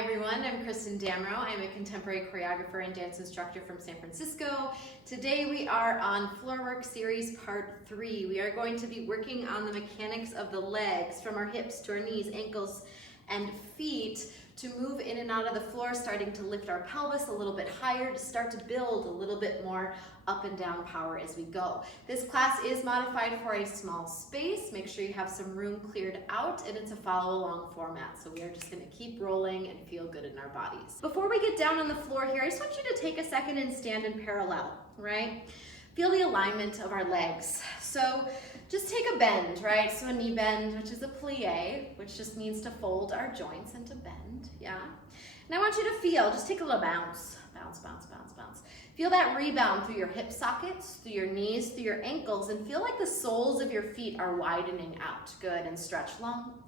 everyone, I'm Kristen Damrow. I'm a contemporary choreographer and dance instructor from San Francisco. Today we are on Floor Work Series Part 3. We are going to be working on the mechanics of the legs from our hips to our knees, ankles, and feet to move in and out of the floor, starting to lift our pelvis a little bit higher to start to build a little bit more up and down power as we go. This class is modified for a small space. Make sure you have some room cleared out, and it's a follow along format. So we are just gonna keep rolling and feel good in our bodies. Before we get down on the floor here, I just want you to take a second and stand in parallel, right? Feel the alignment of our legs. So just take a bend, right? So a knee bend, which is a plie, which just means to fold our joints and to bend, yeah? And I want you to feel, just take a little bounce, bounce, bounce, bounce, bounce. Feel that rebound through your hip sockets, through your knees, through your ankles, and feel like the soles of your feet are widening out. Good, and stretch long.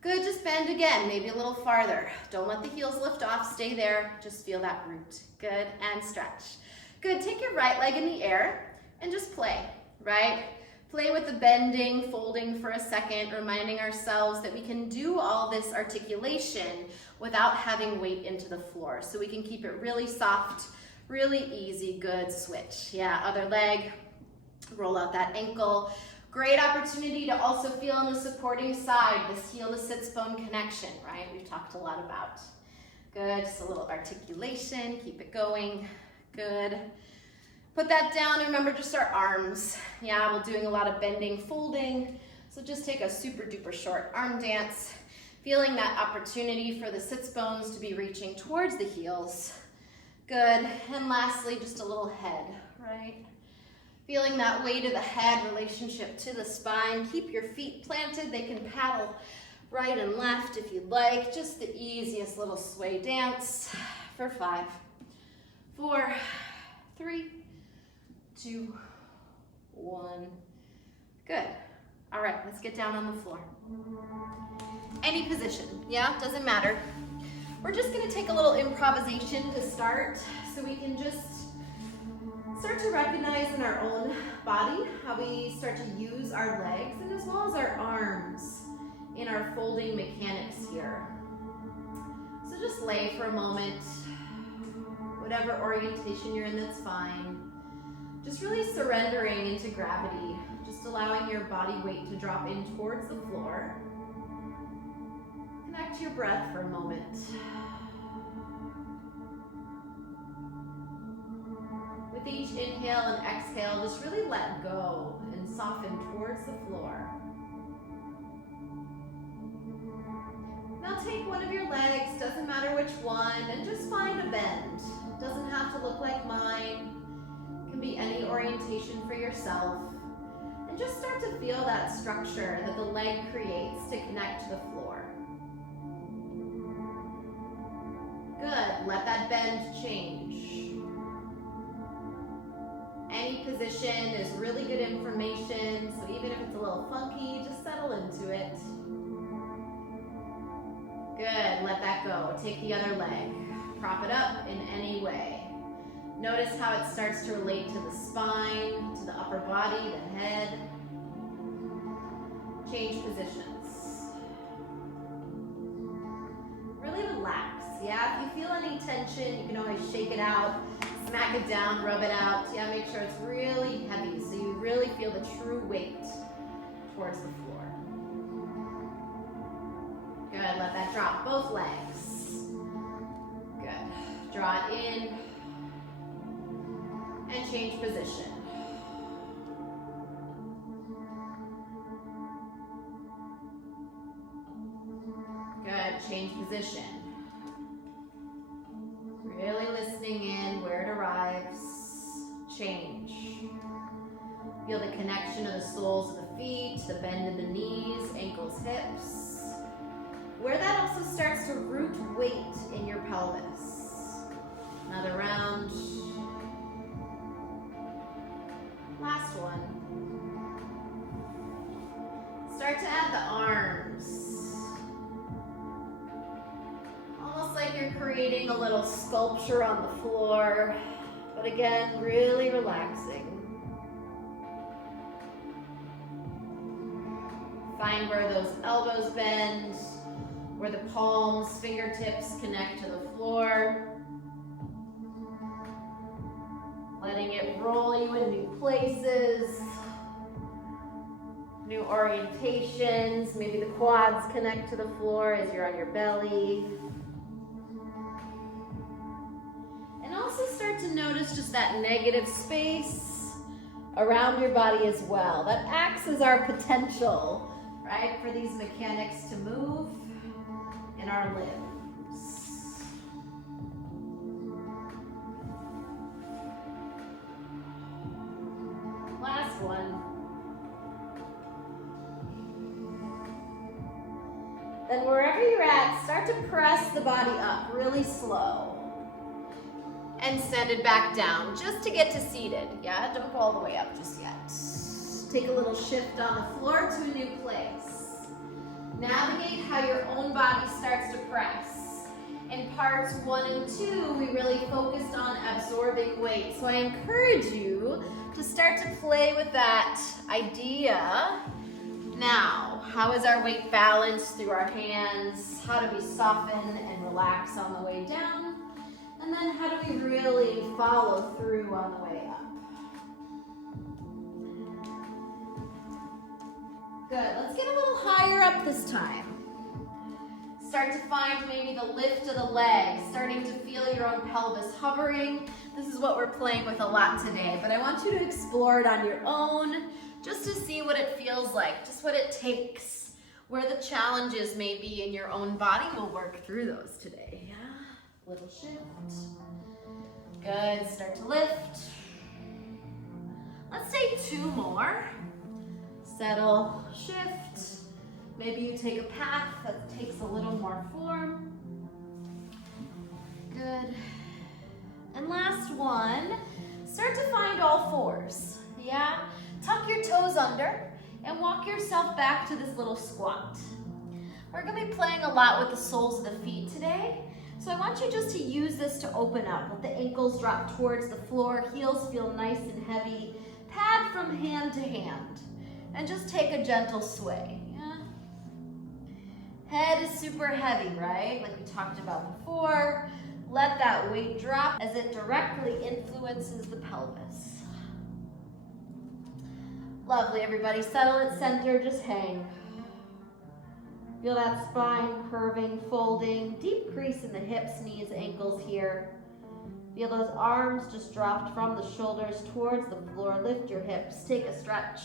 Good, just bend again, maybe a little farther. Don't let the heels lift off, stay there. Just feel that root. Good, and stretch. Good, take your right leg in the air and just play, right? Play with the bending, folding for a second, reminding ourselves that we can do all this articulation without having weight into the floor. So we can keep it really soft, really easy. Good, switch. Yeah, other leg, roll out that ankle. Great opportunity to also feel on the supporting side, this heel to sits bone connection, right? We've talked a lot about. Good, just a little articulation, keep it going. Good. Put that down and remember just our arms. Yeah, we're doing a lot of bending, folding. So just take a super duper short arm dance, feeling that opportunity for the sits bones to be reaching towards the heels. Good, and lastly, just a little head, right? Feeling that weight of the head, relationship to the spine. Keep your feet planted. They can paddle right and left if you'd like. Just the easiest little sway dance for 5, 4, 3, 2, 1. Good. All right, let's get down on the floor. Any position, yeah, doesn't matter. We're just gonna take a little improvisation to start so we can just start to recognize in our own body how we start to use our legs and as well as our arms in our folding mechanics here. So just lay for a moment. Whatever orientation you're in, that's fine. Just really surrendering into gravity, just allowing your body weight to drop in towards the floor. Connect to your breath for a moment. With each inhale and exhale, just really let go and soften towards the floor. Now take one of your legs, doesn't matter which one, and just find a bend. It doesn't have to look like mine. It can be any orientation for yourself. And just start to feel that structure that the leg creates to connect to the floor. Good, let that bend change. Any position is really good information, so even if it's a little funky, just settle into it. Good, let that go. Take the other leg. Prop it up in any way. Notice how it starts to relate to the spine, to the upper body, the head. Change positions. Really relax, yeah? If you feel any tension, you can always shake it out, smack it down, rub it out. Yeah, make sure it's really heavy so you really feel the true weight towards the floor. Good, let that drop, both legs. Good, draw it in and change position. Good, change position. Really listening in where it arrives. Change. Feel the connection of the soles of the feet, the bend in the knees, ankles, hips. Where that also starts to root weight in your pelvis. Another round. Last one. Start to add the arms. Almost like you're creating a little sculpture on the floor, but again, really relaxing. Find where those elbows bend. where the palms, fingertips connect to the floor. Letting it roll you in new places, new orientations. Maybe the quads connect to the floor as you're on your belly. And also start to notice just that negative space around your body as well. That acts as our potential, right, for these mechanics to move in our limbs. Last one. Then wherever you're at, start to press the body up really slow. And send it back down just to get to seated. Yeah, don't go all the way up just yet. Take a little shift on the floor to a new place. Navigate how your own body starts to press. In parts 1 and 2, we really focused on absorbing weight. So I encourage you to start to play with that idea. Now, how is our weight balanced through our hands? How do we soften and relax on the way down? And then how do we really follow through on the way up? Good, let's get a little higher up this time. Start to find maybe the lift of the legs, starting to feel your own pelvis hovering. This is what we're playing with a lot today, but I want you to explore it on your own, just to see what it feels like, just what it takes, where the challenges may be in your own body. We'll work through those today. Yeah. Little shift. Good, start to lift. Let's take 2 more. Settle, shift. Maybe you take a path that takes a little more form. Good. And last one, start to find all 4s. Yeah? Tuck your toes under and walk yourself back to this little squat. We're gonna be playing a lot with the soles of the feet today. So I want you just to use this to open up. Let the ankles drop towards the floor, heels feel nice and heavy. Pad from hand to hand. And just take a gentle sway. Yeah? Head is super heavy, right? Like we talked about before. Let that weight drop as it directly influences the pelvis. Lovely, everybody. Settle at center, just hang. Feel that spine curving, folding, deep crease in the hips, knees, ankles here. Feel those arms just dropped from the shoulders towards the floor. Lift your hips, take a stretch.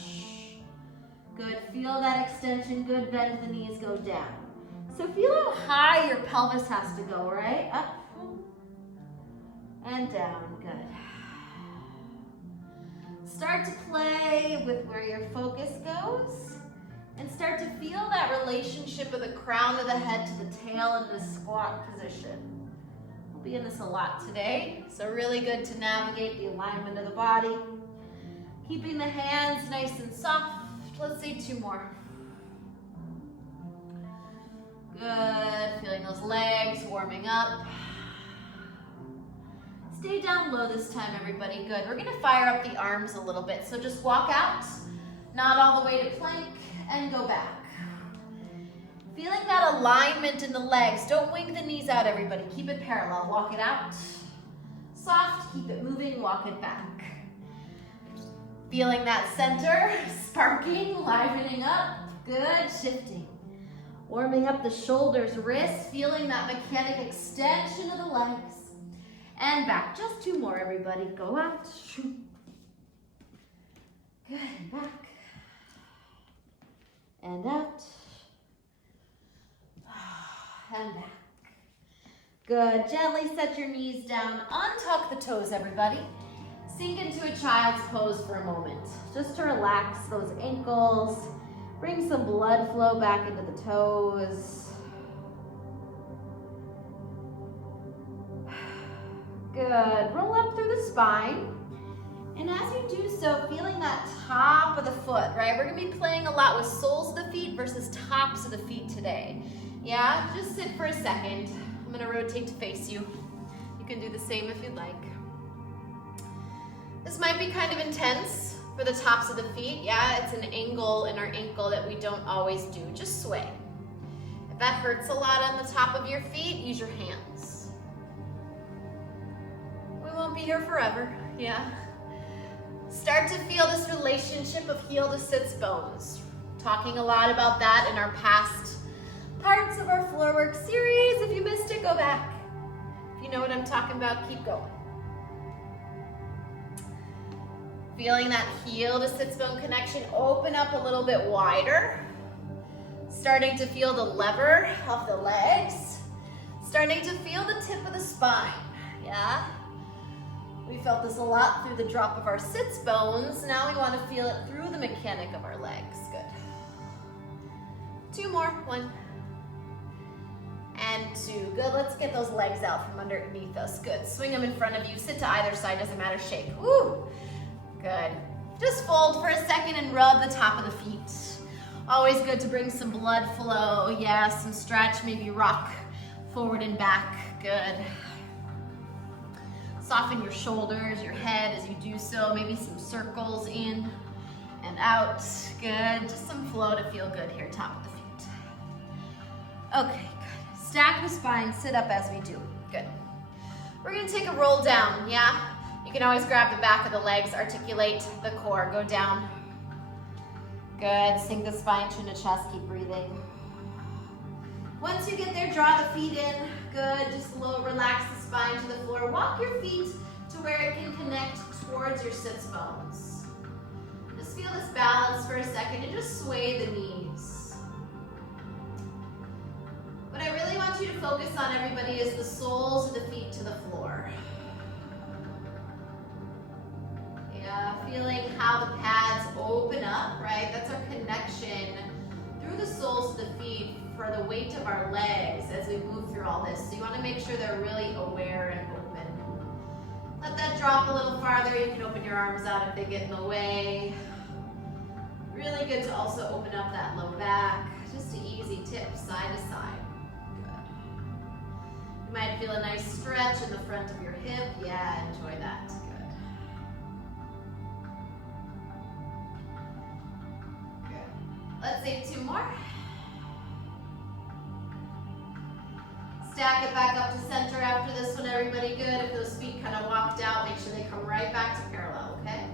Good, feel that extension, good, bend the knees, go down. So feel how high your pelvis has to go, right? Up and down, good. Start to play with where your focus goes. And start to feel that relationship of the crown of the head to the tail in the squat position. We'll be in this a lot today, so really good to navigate the alignment of the body. Keeping the hands nice and soft. Let's say 2 more. Good, feeling those legs warming up. Stay down low this time, everybody. Good, we're gonna fire up the arms a little bit, so just walk out, not all the way to plank, and go back. Feeling that alignment in the legs. Don't wing the knees out, everybody. Keep it parallel. Walk it out. Soft, keep it moving, walk it back. Feeling that center, sparking, livening up. Good, shifting. Warming up the shoulders, wrists, feeling that mechanic extension of the legs. And back. Just 2 more, everybody. Go out. Good, and back. And out, and back. Good, gently set your knees down, untuck the toes, everybody. Sink into a child's pose for a moment, just to relax those ankles, bring some blood flow back into the toes. Good, roll up through the spine. And as you do so, feeling that top of the foot, right? We're gonna be playing a lot with soles of the feet versus tops of the feet today. Yeah, just sit for a second. I'm gonna rotate to face you. You can do the same if you'd like. This might be kind of intense for the tops of the feet. Yeah, it's an angle in our ankle that we don't always do. Just sway. that hurts a lot on the top of your feet, use your hands. We won't be here forever, yeah. Start to feel this relationship of heel to sits bones. Talking a lot about that in our past parts of our floor work series. If you missed it, go back. If you know what I'm talking about, keep going. Feeling that heel to sits bone connection, open up a little bit wider. Starting to feel the lever of the legs. Starting to feel the tip of the spine, yeah? We felt this a lot through the drop of our sits bones. Now we want to feel it through the mechanic of our legs. Good. 2 more. 1 and 2. Good. Let's get those legs out from underneath us. Good. Swing them in front of you. Sit to either side. Doesn't matter. Shake. Woo. Good. Just fold for a second and rub the top of the feet. Always good to bring some blood flow. Yeah, some stretch. Maybe rock forward and back. Good. Soften your shoulders, your head as you do so. Maybe some circles in and out. Good. Just some flow to feel good here, top of the feet. Okay, good. Stack the spine, sit up as we do. Good. We're gonna take a roll down, yeah? You can always grab the back of the legs, articulate the core, go down. Good, sink the spine, chin to chest, keep breathing. Once you get there, draw the feet in. Good, just relax the spine to the floor. Walk your feet to where it can connect towards your sits bones. Just feel this balance for a second and just sway the knees. What I really want you to focus on, everybody, is the soles of the feet to the floor. Yeah, feeling how the pads open up, right? That's our connection through the soles of the feet for the weight of our legs as we move through all this. So you want to make sure they're really aware and open. Let that drop a little farther. You can open your arms out if they get in the way. Really good to also open up that low back. Just an easy tip, side to side. Good. You might feel a nice stretch in the front of your hip. Yeah, enjoy that. Good. Good. Let's save 2 more. Stack it back up to center after this one, everybody. Good. If those feet kind of walked out, make sure they come right back to parallel, okay?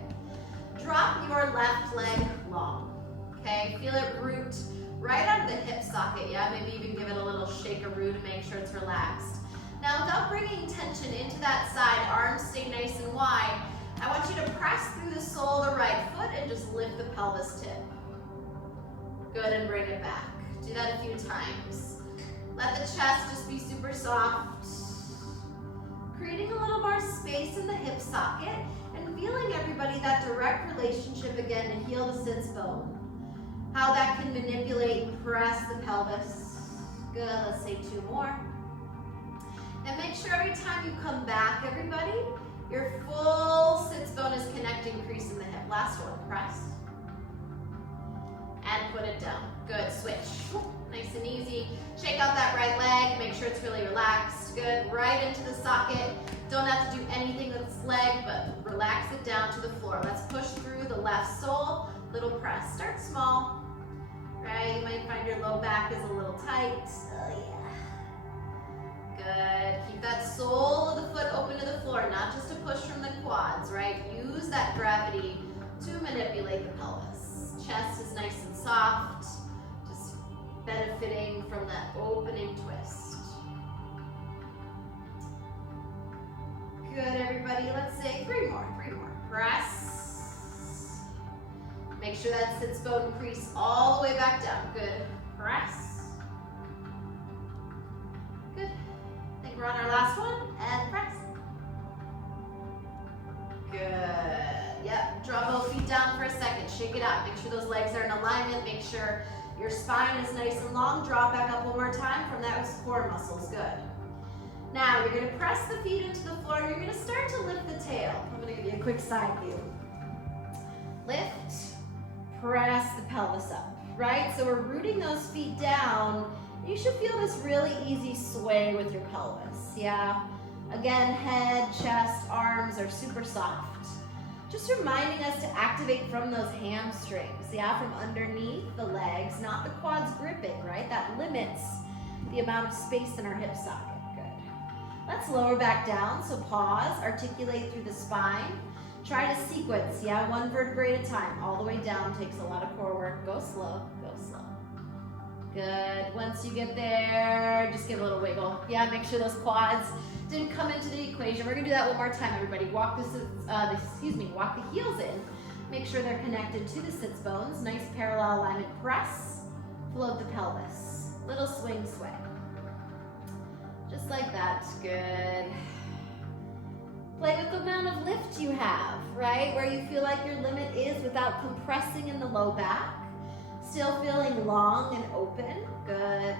Drop your left leg long, okay? Feel it root right out of the hip socket, yeah? Maybe even give it a little shake-a-roo to make sure it's relaxed. Now, without bringing tension into that side, arms stay nice and wide, I want you to press through the sole of the right foot and just lift the pelvis tip. Good, and bring it back. Do that a few times. Let the chest just be super soft. Creating a little more space in the hip socket and feeling, everybody, that direct relationship again to heel to sits bone. How that can manipulate and press the pelvis. Good, let's say 2 more. And make sure every time you come back, everybody, your full sits bone is connecting, crease in the hip. Last one, press. And put it down. Good, switch. Nice and easy. Shake out that right leg, make sure it's really relaxed. Good, right into the socket. Don't have to do anything with this leg, but relax it down to the floor. Let's push through the left sole, little press. Start small, right? You might find your low back is a little tight. Oh yeah. Good, keep that sole of the foot open to the floor, not just a push from the quads, right? Use that gravity to manipulate the pelvis. Chest is nice and soft. Benefiting from that opening twist. Good, everybody. Let's say 3 more. 3 more. Press. Make sure that sits bone crease all the way back down. Good. Press. Good. I think we're on our last one. And press. Good. Yep. Draw both feet down for a second. Shake it out. Make sure those legs are in alignment. Make sure your spine is nice and long. Draw back up 1 more time from those core muscles. Good. Now you're going to press the feet into the floor. You're going to start to lift the tail. I'm going to give you a quick side view. Lift, press the pelvis up, right? So we're rooting those feet down. You should feel this really easy sway with your pelvis, yeah? Again, head, chest, arms are super soft. Just reminding us to activate from those hamstrings, yeah, from underneath the legs, not the quads gripping, right? That limits the amount of space in our hip socket. Good. Let's lower back down, so pause, articulate through the spine. Try to sequence, yeah, one vertebrae at a time. All the way down takes a lot of core work. Go slow, go slow. Good. Once you get there, just give a little wiggle. Yeah, make sure those quads didn't come into the equation. We're gonna do that one more time, everybody. Walk walk the heels in. Make sure they're connected to the sits bones. Nice parallel alignment. Press, float the pelvis. Little swing sway. Just like that. Good. Play with the amount of lift you have, right? Where you feel like your limit is without compressing in the low back. Still feeling long and open. Good.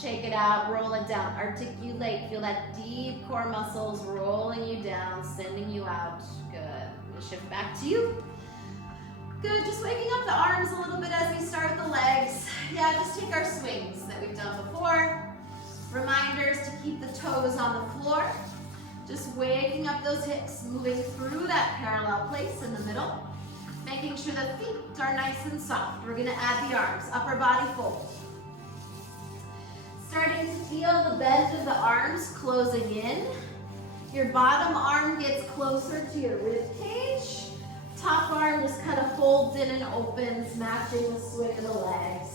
Shake it out, roll it down, articulate. Feel that deep core muscles rolling you down, sending you out. Good. I'm gonna shift back to you. Good, just waking up the arms a little bit as we start the legs. Yeah, just take our swings that we've done before. Reminders to keep the toes on the floor. Just waking up those hips, moving through that parallel place in the middle. Making sure the feet are nice and soft. We're gonna add the arms, upper body fold. Starting to feel the bend of the arms closing in. Your bottom arm gets closer to your rib cage. Top arm just kind of folds in and opens, matching the swing of the legs.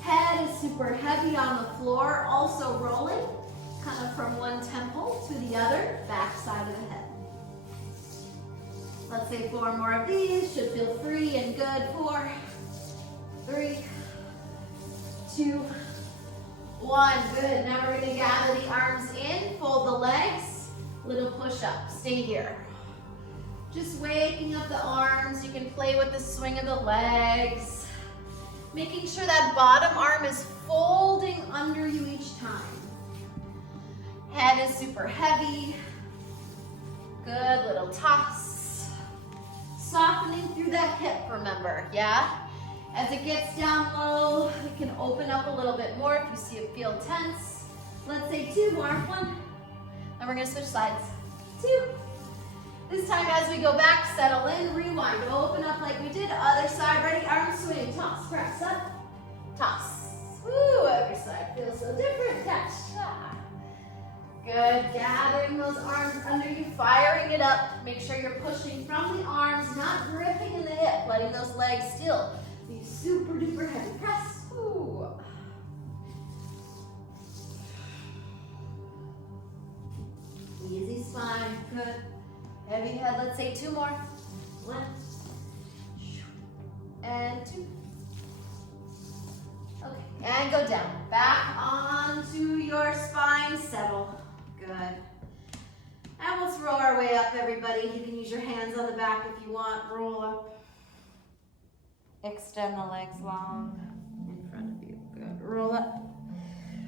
Head is super heavy on the floor, also rolling, kind of from one temple to the other, back side of the head. Let's say 4 more of these, should feel free and good. 4, 3, 2, 1, good. Now we're gonna gather the arms in, fold the legs, little push up, stay here. Just waking up the arms, you can play with the swing of the legs. Making sure that bottom arm is folding under you each time. Head is super heavy. Good, little toss. Softening through that hip, remember, yeah? As it gets down low, we can open up a little bit more if you see it feel tense. Let's say 2 more, 1. And we're gonna switch sides. 2. This time as we go back, settle in, rewind, open up like we did. Other side, ready, arm swing, toss, press up, toss. Woo, every side feels so different, catch. Ah. Good, gathering those arms under you, firing it up. Make sure you're pushing from the arms, not gripping in the hip, letting those legs still be super duper heavy. Press, woo. Easy spine, good. Heavy head, let's say 2 more. 1, and 2. Okay, and go down. Back onto your spine, settle. Good. And let's roll our way up, everybody. You can use your hands on the back if you want. Roll up. Extend the legs long in front of you. Good. Roll up.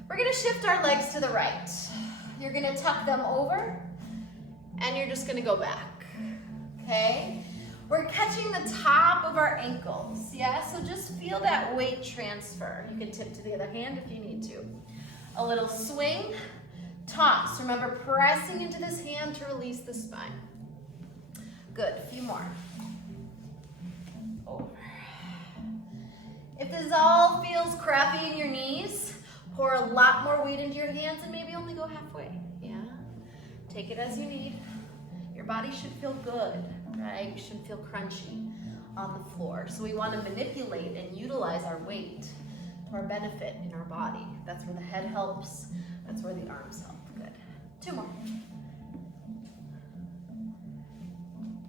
We're gonna shift our legs to the right. You're gonna tuck them over. And you're just gonna go back, okay? We're catching the top of our ankles, yeah? So just feel that weight transfer. You can tip to the other hand if you need to. A little swing, toss. Remember, pressing into this hand to release the spine. Good, a few more. Over. If this all feels crappy in your knees, pour a lot more weight into your hands and maybe only go halfway, yeah? Take it as you need. Your body should feel good, right? You shouldn't feel crunchy on the floor. So we want to manipulate and utilize our weight to our benefit in our body. That's where the head helps. That's where the arms help. Good. 2 more.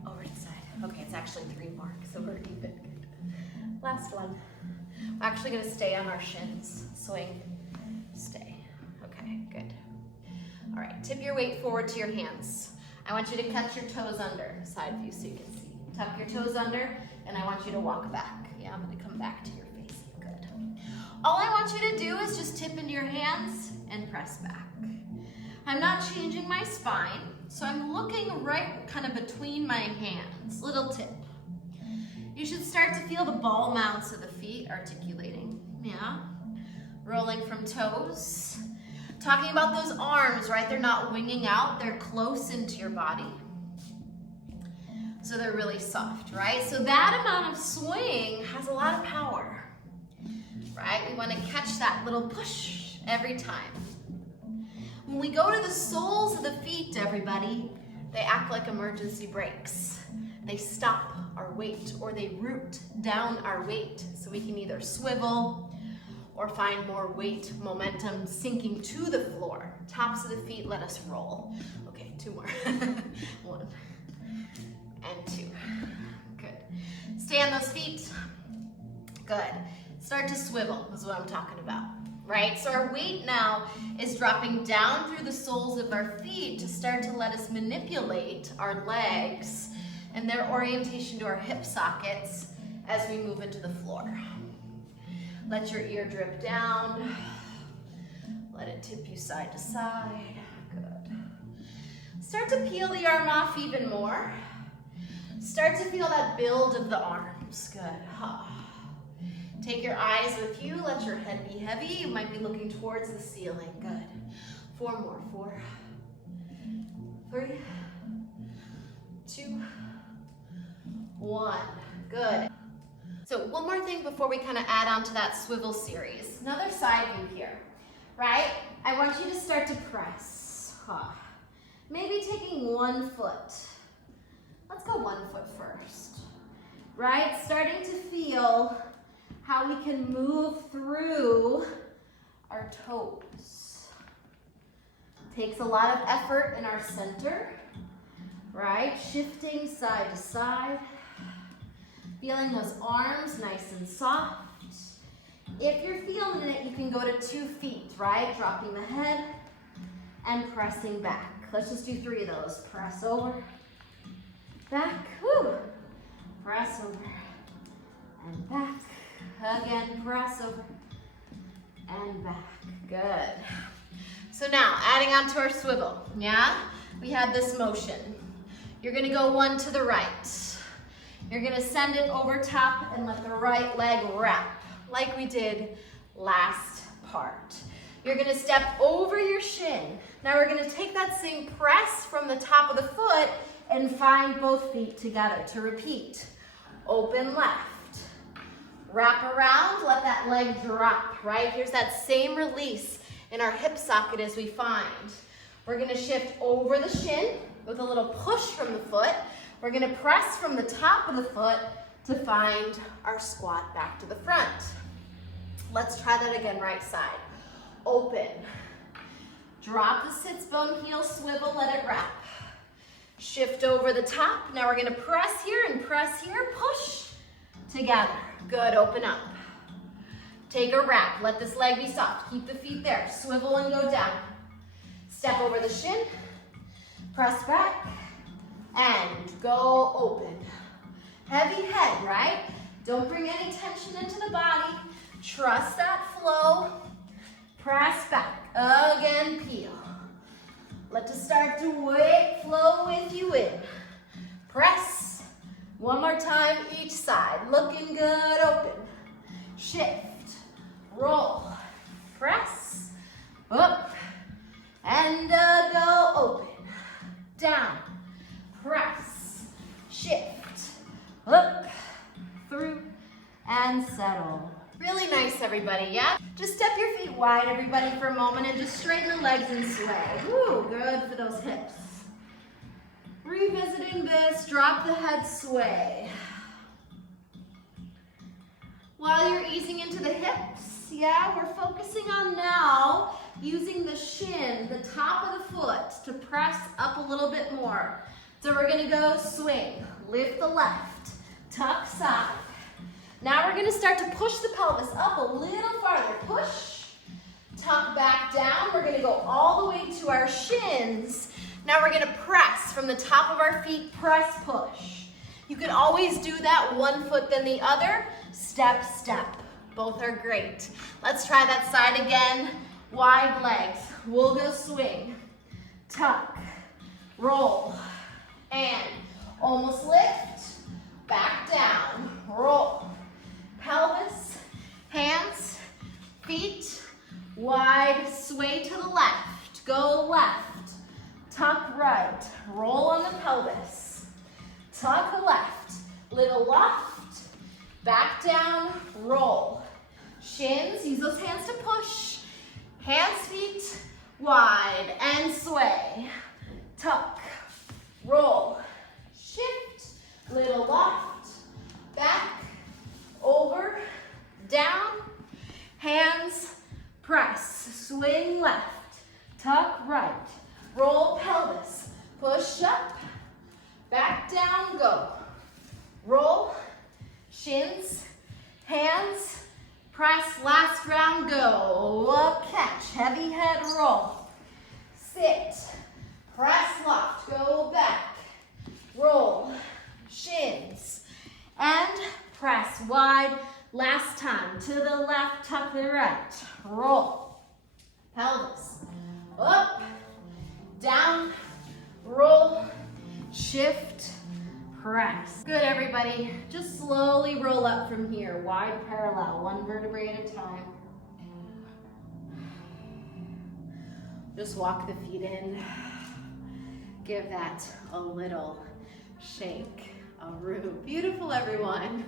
Over to the side. Okay, it's actually 3 more, so we're even. Good. Last one. We're actually going to stay on our shins. Swing, stay. Okay, good. All right, tip your weight forward to your hands. I want you to catch your toes under, side view so you can see. Tuck your toes under, and I want you to walk back. Yeah, I'm gonna come back to your face, good. All I want you to do is just tip into your hands and press back. I'm not changing my spine, so I'm looking right kind of between my hands, little tip. You should start to feel the ball mounts of the feet articulating, yeah? Rolling from toes. Talking about those arms, right? They're not winging out, they're close into your body. So they're really soft, right? So that amount of swing has a lot of power, right? right? We want to catch that little push every time. When we go to the soles of the feet, everybody, they act like emergency brakes. They stop our weight, or they root down our weight, so we can either swivel or find more weight, momentum sinking to the floor. Tops of the feet, let us roll. Okay, 2 more. 1 and 2. Good. Stay on those feet. Good. Start to swivel is what I'm talking about, right? So our weight now is dropping down through the soles of our feet to start to let us manipulate our legs and their orientation to our hip sockets as we move into the floor. Let your ear drip down. Let it tip you side to side. Good. Start to peel the arm off even more. Start to feel that build of the arms. Good. Take your eyes with you. Let your head be heavy. You might be looking towards the ceiling. Good. 4 more. 4, 3, 2, 1. Good. So one more thing before we kind of add on to that swivel series. Another side view here, right? I want you to start to press. Maybe taking 1 foot. Let's go 1 foot first, right? Starting to feel how we can move through our toes. Takes a lot of effort in our center, right? Shifting side to side. Feeling those arms nice and soft. If you're feeling it, you can go to 2 feet, right? Dropping the head and pressing back. Let's just do 3 of those. Press over, back, woo. Press over, and back. Again, press over, and back. Good. So now, adding on to our swivel, yeah? We have this motion. You're gonna go 1 to the right. You're gonna send it over top and let the right leg wrap, like we did last part. You're gonna step over your shin. Now we're gonna take that same press from the top of the foot and find both feet together to repeat. Open left. Wrap around, let that leg drop, right? Here's that same release in our hip socket as we find. We're gonna shift over the shin with a little push from the foot. We're gonna press from the top of the foot to find our squat back to the front. Let's try that again, right side. Open. Drop the sits bone, heel swivel, let it wrap. Shift over the top. Now we're gonna press here and press here, push together. Good, open up. Take a wrap, let this leg be soft. Keep the feet there, swivel and go down. Step over the shin, press back, and go open. Heavy head, right? Don't bring any tension into the body. Trust that flow. Press back. Again, peel. Let the start to weight flow with you in. Press. 1 more time each side. Looking good, open. Shift. Roll. Press. Up. And go open. Down. Press, shift, up, through, and settle. Really nice, everybody, yeah? Just step your feet wide, everybody, for a moment, and just straighten the legs and sway. Woo, good for those hips. Revisiting this, drop the head, sway. While you're easing into the hips, yeah, we're focusing on now using the shin, the top of the foot, to press up a little bit more. So we're gonna go swing, lift the left, tuck side. Now we're gonna start to push the pelvis up a little farther. Push, tuck back down. We're gonna go all the way to our shins. Now we're gonna press from the top of our feet, press, push. You can always do that 1 foot then the other, step, step. Both are great. Let's try that side again. Wide legs. We'll go swing, tuck, roll, and almost lift, back down, roll. Pelvis, hands, feet, wide, sway to the left, go left, tuck right, roll on the pelvis, tuck left, little loft, back down, roll, shins, use those hands to push. Hands, feet wide and sway. Tuck, roll, shift, little left, back, over, down, hands, press, swing left, tuck right, roll pelvis, push up, back down, go. Roll, shins, hands, press, last round, go. Up, catch, heavy head roll. Sit, press left, go back. Roll, shins, and press wide. Last time, to the left, tuck the right. Roll, pelvis, up, down, roll, shift, press. Good, everybody. Just slowly roll up from here. Wide parallel, one vertebrae at a time. Just walk the feet in. Give that a little shake, a root. Beautiful, everyone.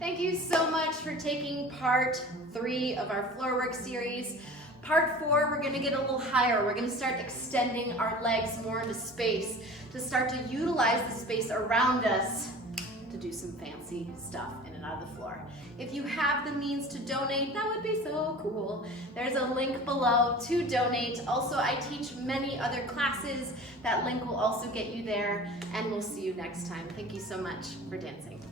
Thank you so much for taking part 3 of our floor work series. Part 4, we're gonna get a little higher. We're gonna start extending our legs more into space to start to utilize the space around us to do some fancy stuff in and out of the floor. If you have the means to donate, that would be so cool. There's a link below to donate. Also, I teach many other classes. That link will also get you there, and we'll see you next time. Thank you so much for dancing.